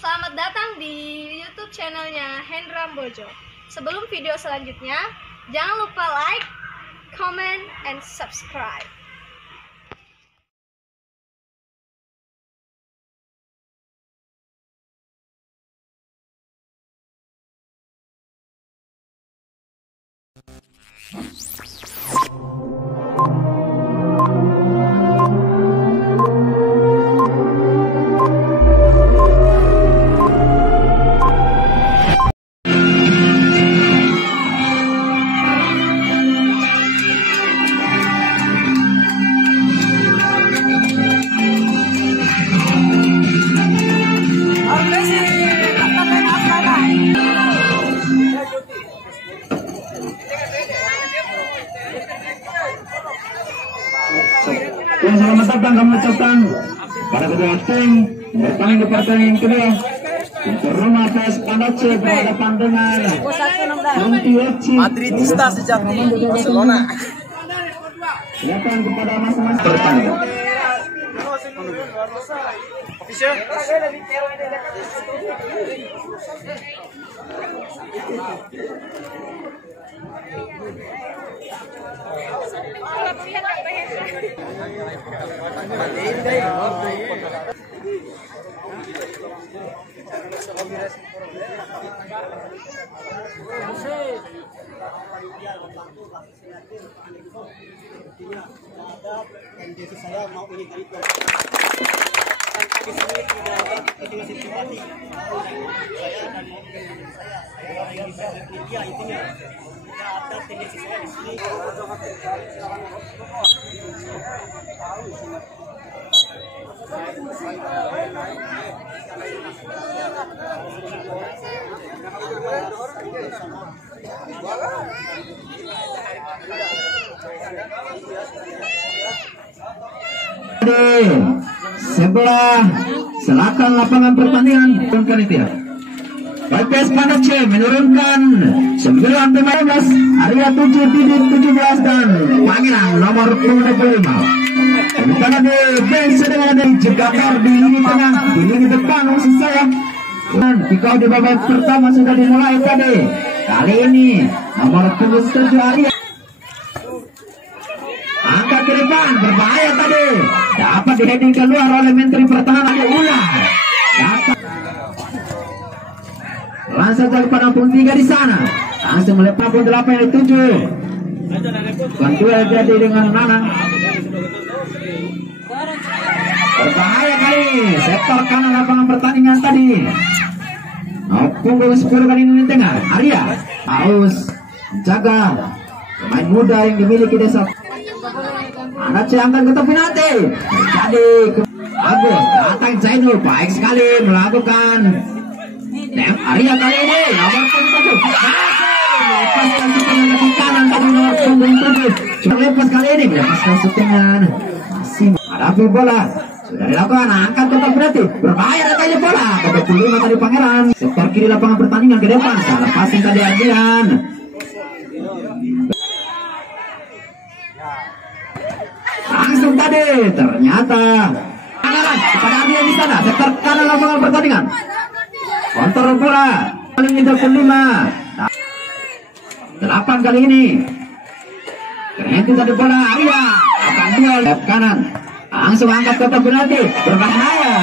Selamat datang di YouTube channelnya Hendra Bojo. Sebelum video selanjutnya, jangan lupa like, comment, and subscribe. Ya, selamat datang kami ucapkan pada kedua tim bertanding di pertandingan kedua untuk rumah PS Pandace berhadapan dengan Monti FC Madridista sejati Barcelona. Silakan kepada masing-masing bertanding. Saya mau ini kali saya dan mau saya yang bisa media intinya tidak ada tendensi saya di sini. Sebelah selatan lapangan pertandingan panitia PS Pandace menurunkan 9 pemain Arya 7 Didit 17 dan Pangeran nomor 25. Sementara di bench sedang ada Jegakar di lini tengah, di lini depan maksud saya. Dan kikau di babak pertama sudah dimulai tadi. Kali ini nomor 27 Arya angkat ke depan, berbahaya tadi, dapat diheading keluar oleh Menteri Pertahanan Ulah. Langsung saja kepada pun 3 di sana, langsung melepas pun 8 yang dituju. Bantuan jadi dengan Nanang. Berbahaya kali ini, sektor kanan lapangan pertandingan tadi. Punggung 10 kali ini di tengah, Arya harus jaga pemain muda yang dimiliki desa. Anak angkat ke tepi nanti. Jadi Agus datang Zainul baik sekali melakukan Arya kali ini nomor 7 lepaskan sutingan ke kanan tadi nomor 7 lepas kali ini melepaskan sutingan masih hadapi bola sudah dilakukan angkat ke tepi nanti berbahaya datanya bola ke 25 tadi Pangeran sektor kiri lapangan pertandingan ke depan salah passing tadi Adrian. Langsung tadi ternyata Pangeran kepada Arya di sana sektor kanan lapangan pertandingan kontrol bola paling itu 5 8 kali ini ternyata tadi bola Arya akan duel left kanan langsung angkat ke penalti berbahaya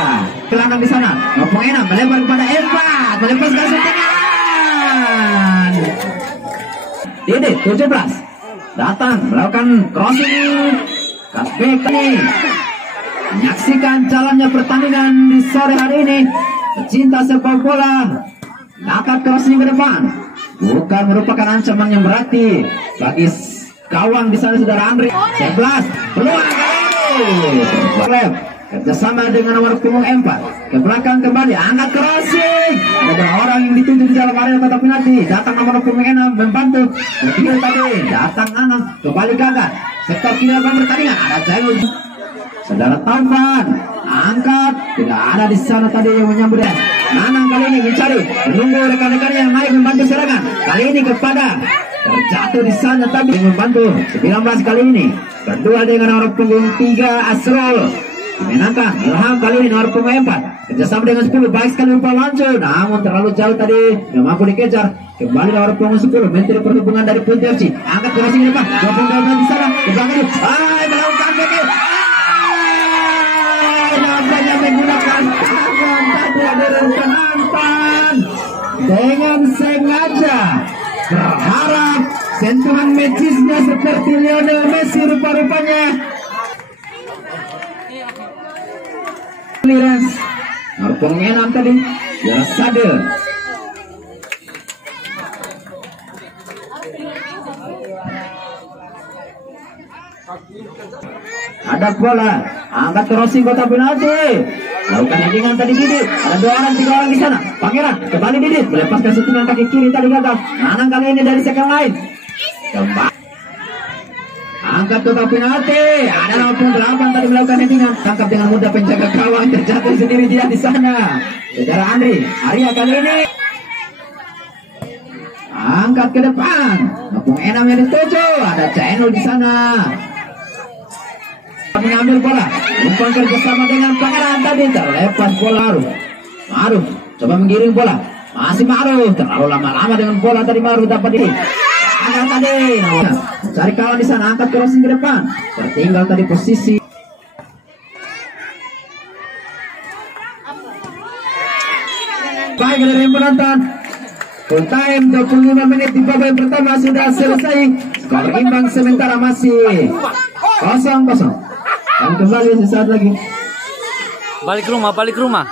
gelandang di sana Ngopong Enam melebar kepada Empat melepaskan sutingan ini 17 datang melakukan crossing Kasbek ini menyaksikan jalannya pertandingan di sore hari ini. Pecinta sepak bola angkat crossing ke depan bukan merupakan ancaman yang berarti bagi gawang di sana saudara Andri. 11 peluang kali kerjasama dengan nomor punggung 4 ke belakang kembali angkat crossing ada orang yang dituju di dalam area kotak penalti datang nomor punggung 6 membantu ketiga tadi datang Anang kembali gagal sektor kiri pertandingan ada Zainul saudara Taufan angkat tidak ada di sana tadi yang menyambut Nanang kali ini mencari menunggu rekan-rekannya yang naik membantu serangan kali ini kepada terjatuh di sana tapi membantu 19 kali ini berdua dengan nomor punggung 3 Asrul dimenangkan Ilham kali ini nomor pemain 4 kerjasama dengan 10 baik sekali umpan langsung namun terlalu jauh tadi tidak mampu dikejar. Kembali nomor punggung 10 Menteri Perhubungan dari Punti FC angkat crossing di depan gabung di sana ke belakang melakukan back nampaknya menggunakan tangan tadi ada umpan dengan sengaja berharap sentuhan magisnya seperti Lionel Messi rupa-rupanya. Clearance nomor punggung 6 tadi ya sadar. Ada bola angkat crossing kotak penalti lakukan headingan tadi Didit ada 2 orang 3 orang di sana Pangeran kembali Didit melepaskan settingan kaki kiri tadi gagal Nanang kali ini dari second line kembali angkat kotak penalti ada nomor 8 tadi melakukan headingan tangkap dengan mudah penjaga gawang terjatuh sendiri dia di sana saudara Andri Arya kali ini angkat ke depan ngepung enam yang dituju ada channel di sana mengambil bola umpan kerjasama dengan Pangeran tadi terlepas bola Maruf coba menggiring bola masih Maruf terlalu lama-lama dengan bola tadi Maruf dapat ini angkat tadi cari kawan di sana angkat crossing ke depan tertinggal tadi posisi baik dari yang penonton. Full time 25 menit di babak pertama sudah selesai. Skor imbang sementara masih 0-0. Dan kembali sesaat lagi. Balik ke rumah.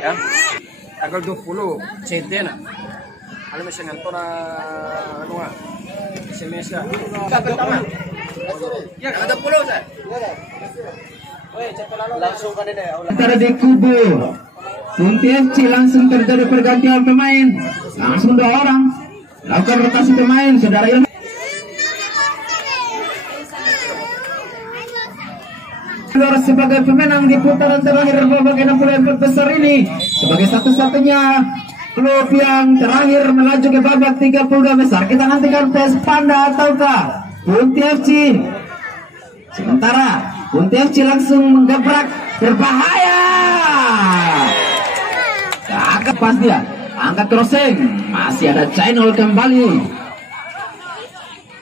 Ya, tanggal 20 CD na. Alam mo siya nganto na ano nga. SMS ka. Pertama. Ya, ada 10 saya. Langsung kan ini. Antara di kubu Punti FC langsung terjadi pergantian pemain. Langsung 2 orang. Lakukan rotasi pemain, saudara Ilham. Sebagai pemenang di putaran terakhir babak 64 besar ini sebagai satu-satunya klub yang terakhir melaju ke babak 32 besar. Kita nantikan tes Panda ataukah Punti FC. Sementara Punti FC langsung menggebrak berbahaya. Agak pas dia angkat crossing masih ada channel kembali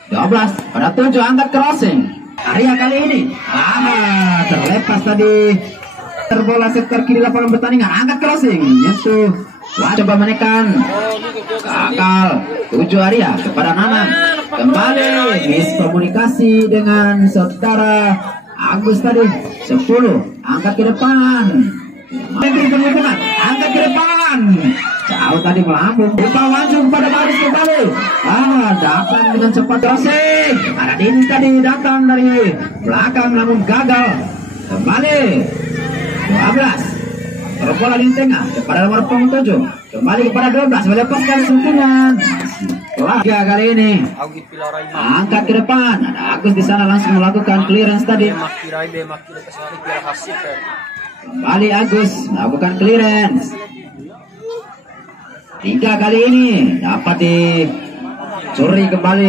12 pada 7 angkat crossing Arya kali ini terlepas tadi terbola sektor kiri lapangan pertandingan angkat crossing nyentuh coba menekan gagal 7 Arya kepada Nana kembali miskomunikasi dengan saudara Agus tadi 10 angkat ke depan angkat ke depan jauh tadi melambung lupa maju pada baris kembali datang dengan cepat crossing ada Dini tadi datang dari belakang namun gagal kembali 12 terbola di tengah kepada nomor punggung 7 kembali kepada 12 melepaskan suntikan Laga kali ini angkat ke depan ada Agus di sana langsung melakukan clearance tadi kembali Agus melakukan clearance 3 kali ini dapat dicuri kembali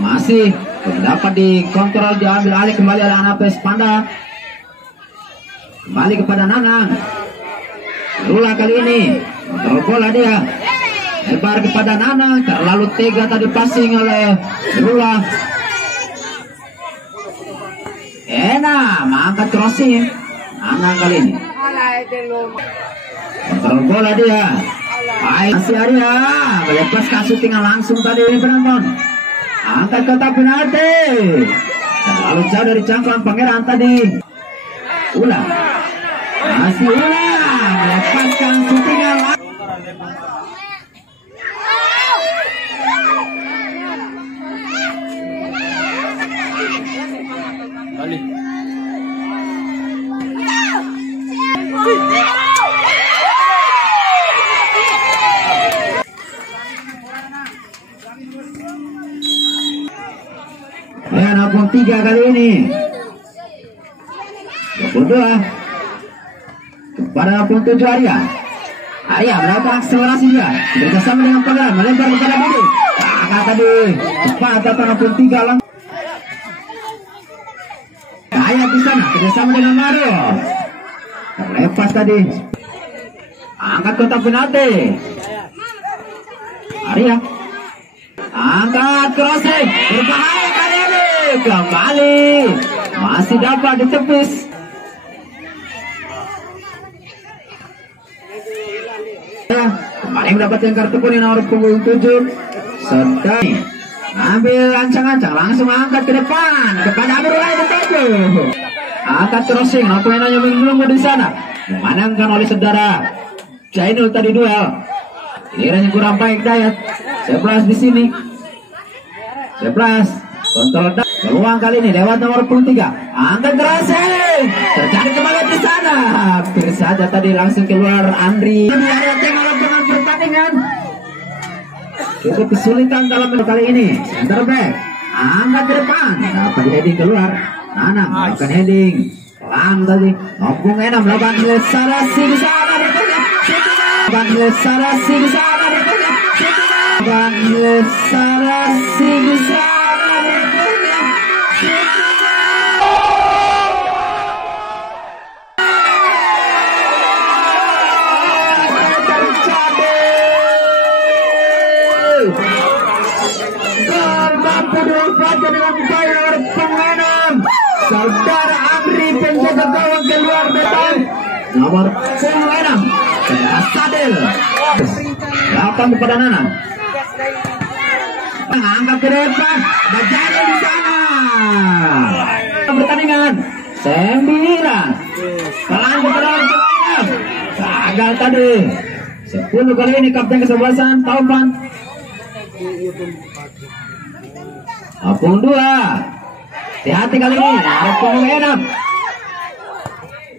masih dapat dikontrol diambil alih kembali oleh Anapes Panda kembali kepada Nanang Rula kali ini kontrol bola dia lebar kepada Nanang terlalu tega tadi passing oleh Rula enak mengangkat crossing Nanang kali ini kontrol bola dia masih Arya melepaskan syutingan langsung tadi penonton angkat kotak penalti terlalu jauh dari jangkauan Pangeran tadi ulah masih ulah melepaskan syutingan Balik. Dan 23 kali ini 22 kepada 27 Arya. Arya melakukan akselerasi juga bersama dengan Pangeran melempar kepada Budi. Angkat tadi cepat datang 23 lang. Arya di sana bersama dengan Mario. Terlepas tadi. Angkat kotak penalti. Arya angkat crossing berbahaya kali ini, kembali masih dapat ditepis. Kembali mendapatkan kartu kuning nomor punggung 7. Sedang ambil ancang-ancang langsung angkat ke depan kepada Amirullah Betejo. Angkat crossing, pemainnya menunggu di sana, dimenangkan oleh saudara Jainul tadi duel. Kiranya kurang baik Dayat. 11 di sini. 11 kontrol peluang kali ini lewat nomor 23. Angkat crossing terjadi kembali di sana. Hampir saja tadi langsung keluar Andri. Di area tengah lapangan pertandingan. Cukup kesulitan dalam kali ini. Center back angkat ke depan. Dapat heading keluar. Nanang melakukan heading. Pelan tadi. Ngopung Enam melakukan Sarasi di sana berikutnya. Sarasi di sana berikutnya. Sarasi di sana berikutnya. Mampu dimanfaatkan dengan power pengenam saudara Amri, penjaga gawang keluar depan nomor 6 Sadil 8 kepada Nana. Angkat ke depan berjalan di sana. Pertandingan 9 pelan kepada nomor 6. Gagal tadi 10 kali ini kapten kesebelasan Taufan. Apung 2. Hati-hati kali ini. Apung 6.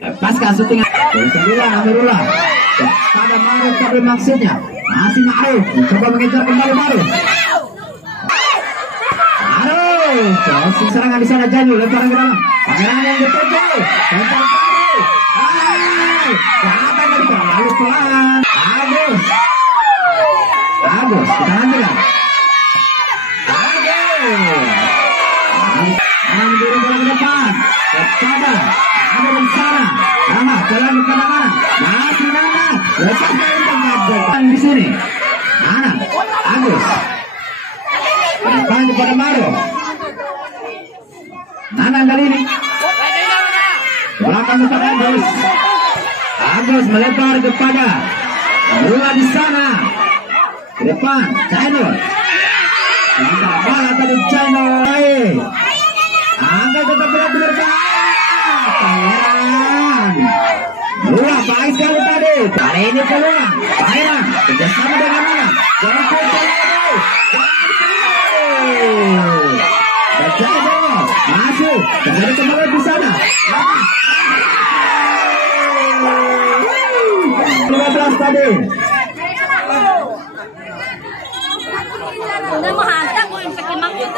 Lepaskan syuting. 9 Amirullah. Pada Maruf tapi maksudnya masih Maruf. Coba mengejar kembali Maruf. Maruf. Serangan di sana Jainul. Lemparan ke dalam. Pangeran yang dituju. Lempar kali. Siapa yang terlalu pelan. Agus. Kita lanjutkan. Ambil bola ke depan kepada ada di sana. Nama jalan kepada mana? Masih Nana. Lepaskan di sini. Nana, Agus. Depan kepada Mario. Nana kali ini. Belakang kepada Agus. Agus melempar kepada Lula di sana. Ke depan, Jainul. Angkat bola tadi Jainul. Angkat tetap berbahaya. Pangeran. Lula baik sekali tadi. Kali ini peluang. Pangeran kerjasama dengan mana? Jangkau Jainul. Jainul masuk. Terjadi kembali di sana. 15 tadi. Udah mau hantar gue yang pakai maksud.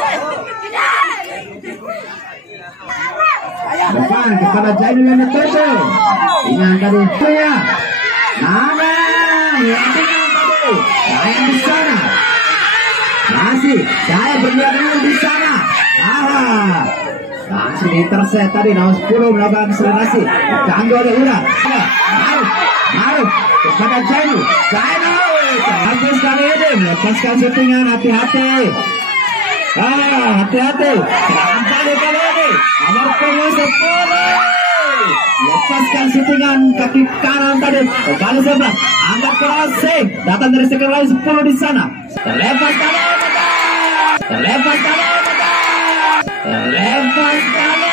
Depan kepada Jainul yang dituju. Ingat tadi ya. Nana yang tinggal tadi. Saya di sana. Masih saya berniat di sana. Langsung intercept tadi nomor 10 melakukan akselerasi. Ganggu oleh ular. Maruf kepada Jainul. Habis kali ini melepaskan syutingan. Hati-hati. Hati-hati. Kembali kali ini nomor punggung 10. Lepaskan syutingan kaki kanan tadi. Kembali 11. Angkat crossing. Datang dari sekitar lain 10 di sana. Terlepas kali. Terlepas kali. Terlepas kali.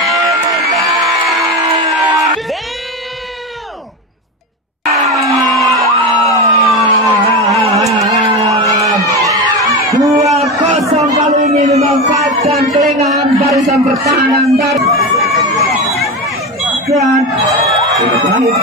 Kali ini memanfaatkan kelengahan barisan pertahanan dan sudah berakhir.